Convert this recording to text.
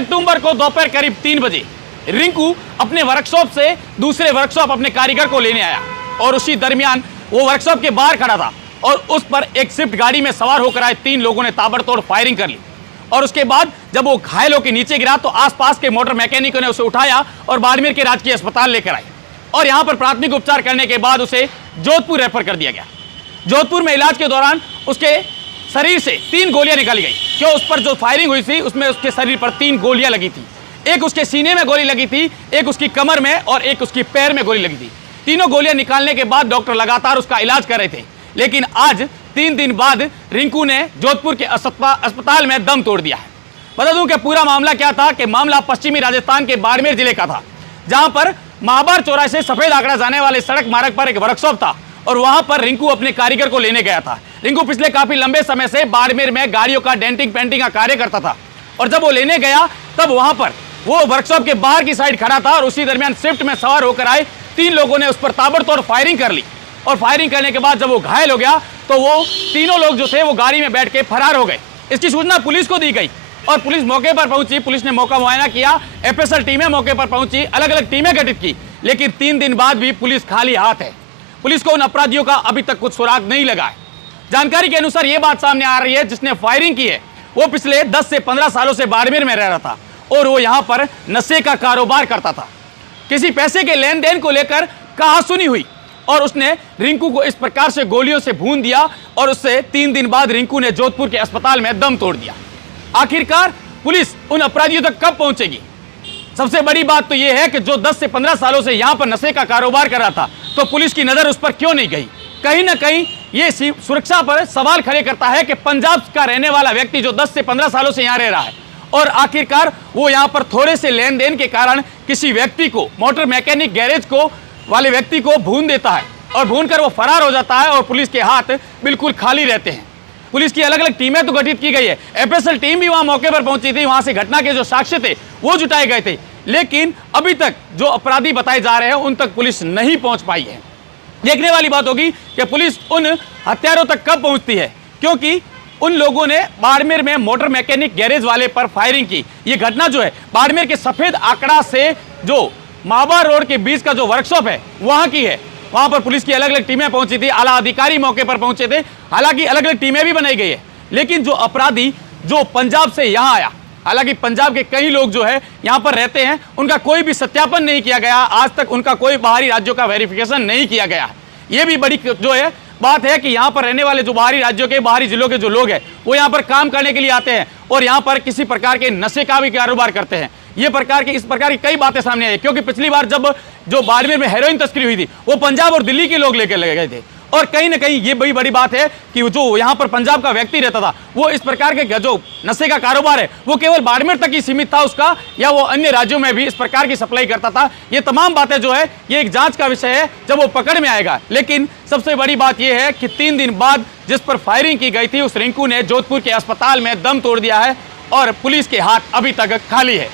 अक्टूबर को दोपहर करीब 3 बजे रिंकू अपने वर्कशॉप से दूसरे वर्कशॉप अपने कारीगर को लेने आया और उसी दरमियान वो वर्कशॉप के बाहर खड़ा था और उस पर एक स्विफ्ट गाड़ी में सवार होकर आए 3 लोगों ने ताबड़तोड़ फायरिंग कर ली और उसके बाद जब वो घायल होकर नीचे गिरा तो आसपास के मोटर मैकेनिकों ने उसे उठाया और बाड़मेर के राजकीय अस्पताल लेकर आए और यहां पर प्राथमिक उपचार करने के बाद उसे जोधपुर रेफर कर दिया गया। जोधपुर में इलाज के दौरान उसके शरीर से 3 गोलियां निकाली गई। क्यों उस पर जो फायरिंग हुई थी उसमें उसके शरीर पर 3 गोलियां लगी थी। एक उसके सीने में गोली लगी थी, एक उसकी कमर में और एक उसकी पैर में गोली लगी थी। तीनों गोलियां निकालने के बाद डॉक्टर लगातार उसका इलाज कर रहे थे, लेकिन आज 3 दिन बाद रिंकू ने जोधपुर के अस्पताल में दम तोड़ दिया है। बता दूं कि पूरा मामला क्या था कि मामला पश्चिमी राजस्थान के बाड़मेर जिले का था, जहां पर महाबार चौराहे से सफेद आंकड़ा जाने वाले सड़क मार्ग पर एक वर्कशॉप था और वहां पर रिंकू अपने कारीगर को लेने गया था। रिंकू पिछले काफी लंबे समय से बाड़मेर में गाड़ियों का डेंटिंग पेंटिंग का कार्य करता था और जब वो लेने गया तब वहां पर वो वर्कशॉप के बाहर की साइड खड़ा था और उसी दरमियान स्विफ्ट में सवार होकर आए 3 लोगों ने उस पर ताबड़तोड़ फायरिंग कर ली और फायरिंग करने के बाद जब वो घायल हो गया तो वो तीनों लोग जो थे वो गाड़ी में बैठ के फरार हो गए। इसकी सूचना पुलिस को दी गई और पुलिस मौके पर पहुंची। पुलिस ने मौका मुआयना किया, एफएसएल टीमें मौके पर पहुंची, अलग अलग टीमें गठित की, लेकिन 3 दिन बाद भी पुलिस खाली हाथ है। पुलिस को उन अपराधियों का अभी तक कुछ सुराग नहीं लगा है। जानकारी के अनुसार यह बात सामने आ रही है जिसने फायरिंग की है वो पिछले 10 से 15 सालों से बाड़मेर में रह रहा था और वो यहां पर नशे का कारोबार करता था। किसी पैसे के लेन देन को लेकर कहासुनी हुई और उसने रिंकू को इस प्रकार से गोलियों से भून दिया और उससे 3 दिन बाद रिंकू ने जोधपुर के अस्पताल में दम तोड़ दिया। आखिरकार पुलिस उन अपराधियों तक कब पहुंचेगी? सबसे बड़ी बात तो यह है कि जो 10 से 15 सालों से यहां पर नशे का कारोबार कर रहा था तो पुलिस की नजर उस पर क्यों नहीं गई? कहीं ना कहीं यह सुरक्षा पर सवाल खड़े करता है कि पंजाब का रहने वाला व्यक्ति जो 10 से 15 सालों से यहां रह रहा है और आखिरकार वो यहां पर थोड़े से लेन देन के कारण किसी व्यक्ति को, मोटर मैकेनिक गैरेज को वाले व्यक्ति को भून देता है और भूनकर वो फरार हो जाता है और पुलिस के हाथ बिल्कुल खाली रहते हैं। पुलिस की अलग अलग टीमें तो गठित की गई है, एफएसएल टीम भी वहां मौके पर पहुंची थी, वहां से घटना के जो साक्ष्य थे वो जुटाए गए थे, लेकिन अभी तक जो अपराधी बताए जा रहे हैं उन तक पुलिस नहीं पहुंच पाई है। देखने वाली बात होगी कि पुलिस उन हत्यारों तक कब पहुंचती है, क्योंकि उन लोगों ने बाड़मेर में मोटर मैकेनिक गैरेज वाले पर फायरिंग की। ये घटना जो है बाड़मेर के सफेद आंकड़ा से जो महाबार रोड के बीच का जो वर्कशॉप है वहां की है। वहां पर पुलिस की अलग अलग टीमें पहुंची थी, आला अधिकारी मौके पर पहुंचे थे, हालांकि अलग अलग टीमें भी बनाई गई है, लेकिन जो अपराधी जो पंजाब से यहां आया, हालांकि पंजाब के कई लोग जो है यहां पर रहते हैं, उनका कोई भी सत्यापन नहीं किया गया, आज तक उनका कोई बाहरी राज्यों का वेरिफिकेशन नहीं किया गया। ये भी बड़ी जो है बात है कि यहाँ पर रहने वाले जो बाहरी राज्यों के, बाहरी जिलों के जो लोग हैं वो यहाँ पर काम करने के लिए आते हैं और यहाँ पर किसी प्रकार के नशे का भी कारोबार करते हैं। इस प्रकार की कई बातें सामने आई, क्योंकि पिछली बार जब जो बाड़मेर में हेरोइन तस्करी हुई थी वो पंजाब और दिल्ली के लोग लेकर लगे गए थे और कहीं ना कहीं ये बड़ी बड़ी बात है कि जो यहाँ पर पंजाब का व्यक्ति रहता था वो इस प्रकार के जो नशे का कारोबार है वो केवल बाड़मेर तक ही सीमित था उसका, या वो अन्य राज्यों में भी इस प्रकार की सप्लाई करता था। ये तमाम बातें जो है ये एक जांच का विषय है जब वो पकड़ में आएगा। लेकिन सबसे बड़ी बात यह है कि 3 दिन बाद जिस पर फायरिंग की गई थी उस रिंकू ने जोधपुर के अस्पताल में दम तोड़ दिया है और पुलिस के हाथ अभी तक खाली है।